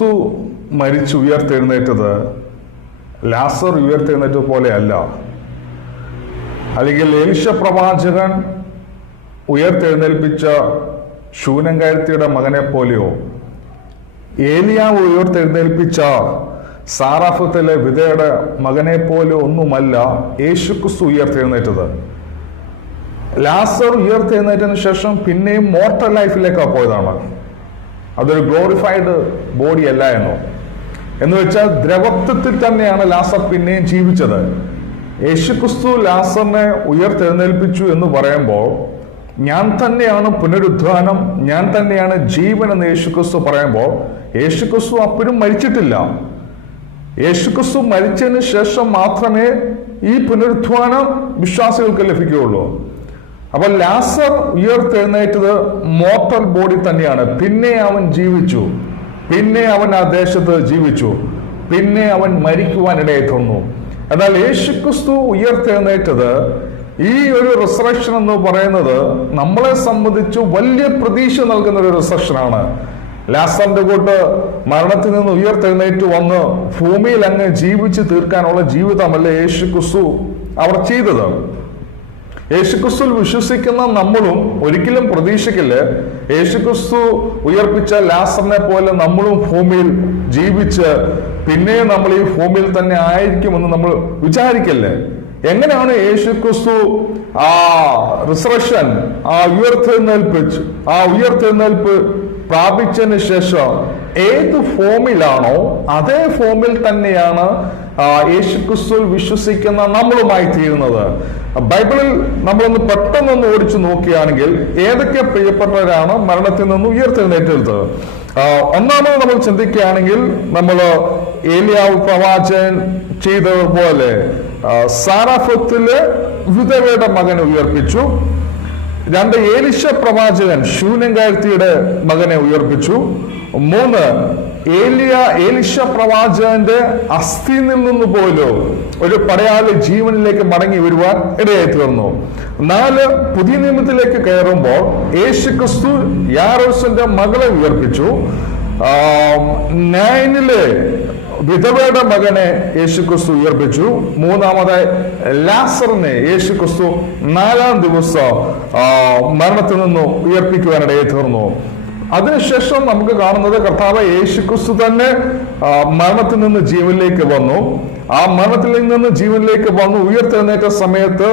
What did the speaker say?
യേശുക്രിസ്തു മരിച്ചു ഉയർത്തെഴുന്നേറ്റത് ലാസർ ഉയർത്തെഴുന്നേറ്റത് പോലെയല്ല, അല്ലെങ്കിൽ എലീശ പ്രവാചകൻ ഉയർത്തെഴുന്നേൽപ്പിച്ച ശൂനംകാരത്തിയുടെ മകനെ പോലെയോ, ഏലിയാവ് ഉയർത്തെഴുന്നേൽപ്പിച്ച സാറാഫത്തിലെ വിധയുടെ മകനെ പോലെ ഒന്നുമല്ല യേശുക്രിസ്തു ഉയർത്തെഴുന്നേറ്റത്. ലാസർ ഉയർത്തെഴുന്നേറ്റതിന് ശേഷം പിന്നെയും മോർട്ടൽ ലൈഫിലേക്കാണ് പോയതാണ്. അതൊരു ഗ്ലോറിഫൈഡ് ബോഡി അല്ല എന്ന് വെച്ചാൽ ദ്രവത്വത്തിൽ തന്നെയാണ് ലാസർ പിന്നെയും ജീവിച്ചത്. യേശുക്രിസ്തു ലാസറിനെ ഉയർത്തെഴുന്നേൽപ്പിച്ചു എന്ന് പറയുമ്പോൾ ഞാൻ തന്നെയാണ് പുനരുദ്ധാനം, ഞാൻ തന്നെയാണ് ജീവൻ എന്ന് യേശുക്രിസ്തു പറയുമ്പോൾ യേശുക്രിസ്തു അപ്പോഴും മരിച്ചിട്ടില്ല. യേശുക്രിസ്തു മരിച്ചതിന് ശേഷം മാത്രമേ ഈ പുനരുദ്ധാനം വിശ്വാസികൾക്ക് ലഭിക്കുകയുള്ളൂ. അപ്പൊ ലാസർ ഉയർത്തെഴുന്നേറ്റത് മോർട്ടൽ ബോഡി തന്നെയാണ്. പിന്നെ അവൻ ജീവിച്ചു, പിന്നെ അവൻ ആ ദേശത്ത് ജീവിച്ചു, പിന്നെ അവൻ മരിക്കുവാനിടയെ തീർന്നു. എന്നാൽ യേശുക്രിസ്തു ഉയർത്തെഴുന്നേറ്റത്, ഈ ഒരു റിസറക്ഷൻ എന്ന് പറയുന്നത് നമ്മളെ സംബന്ധിച്ച് വലിയ പ്രതീക്ഷ നൽകുന്ന ഒരു റിസറക്ഷനാണ്. ലാസറിന്റെ കൂട്ട് മരണത്തിൽ നിന്ന് ഉയർത്തെഴുന്നേറ്റ് വന്ന് ഭൂമിയിൽ അങ്ങ് ജീവിച്ച് തീർക്കാനുള്ള ജീവിതമല്ല യേശുക്രിസ്തു അവർ ചെയ്തത്. യേശുക്രിസ്തുവിൽ വിശ്വസിക്കുന്ന നമ്മളും ഒരിക്കലും പ്രതീക്ഷിക്കില്ല യേശുക്രിസ്തു ഉയർപ്പിച്ച ലാസറിനെ പോലെ നമ്മളും ഭൂമിയിൽ ജീവിച്ച് പിന്നെ നമ്മൾ ഈ ഭൂമിയിൽ തന്നെ ആയിരിക്കുമെന്ന് നമ്മൾ വിചാരിക്കല്ലേ. എങ്ങനെയാണ് യേശുക്രിസ്തു ആ റിസറക്ഷൻ, ആ ഉയർത്തെഴുന്നേൽപ്പ് പ്രാപിച്ചതിന് ശേഷം ഏത് ഫോമിലാണോ അതേ ഫോമിൽ തന്നെയാണ് യേശുക്രിസ്തുവിൽ വിശ്വസിക്കുന്ന നമ്മളുമായി തീരുന്നത്. ബൈബിളിൽ നമ്മളൊന്ന് പെട്ടെന്നൊന്ന് ഓടിച്ചു നോക്കുകയാണെങ്കിൽ ഏതൊക്കെ പ്രിയപ്പെട്ടവരാണ് മരണത്തിൽ നിന്ന് ഉയർത്തെഴുന്നേറ്റത്? ഒന്നാമത് നമ്മൾ ചിന്തിക്കുകയാണെങ്കിൽ നമ്മൾ ഏലിയാവ് പ്രവാചകൻ ചെയ്തതുപോലെ സാറാഫത്തിലെ വിധവയുടെ മകനെ ഉയർപ്പിച്ചു. 2, എലീശ പ്രവാചകൻ ശൂനംകാരത്തിയുടെ മകനെ ഉയർപ്പിച്ചു. 3, എലീശ പ്രവാചകന്റെ അസ്ഥിയിൽ നിന്ന് പോലും ഒരു പടയാളി ജീവനിലേക്ക് മടങ്ങി വരുവാൻ ഇടയായി തീർന്നു. 4, പുതിയ നിയമത്തിലേക്ക് കയറുമ്പോൾ യേശുക്രിസ്തു യാറോസിന്റെ മകളെ ഉയർപ്പിച്ചു. 9 വിധവയുടെ മകനെ യേശുക്രിസ്തു ഉയർപ്പിച്ചു. 3-ാമതായി ലാസറിനെ യേശുക്രിസ്തു 4-ാം ദിവസം മരണത്തിൽ നിന്ന് ഉയർപ്പിക്കുവാനിടയെ തീർന്നു. അതിനുശേഷം നമുക്ക് കാണുന്നത് കർത്താവ് യേശുക്രിസ്തു തന്നെ മരണത്തിൽ നിന്ന് ജീവനിലേക്ക് വന്നു. ആ മരണത്തിൽ നിന്ന് ജീവനിലേക്ക് വന്നു ഉയർത്തെഴുന്നേറ്റ സമയത്ത്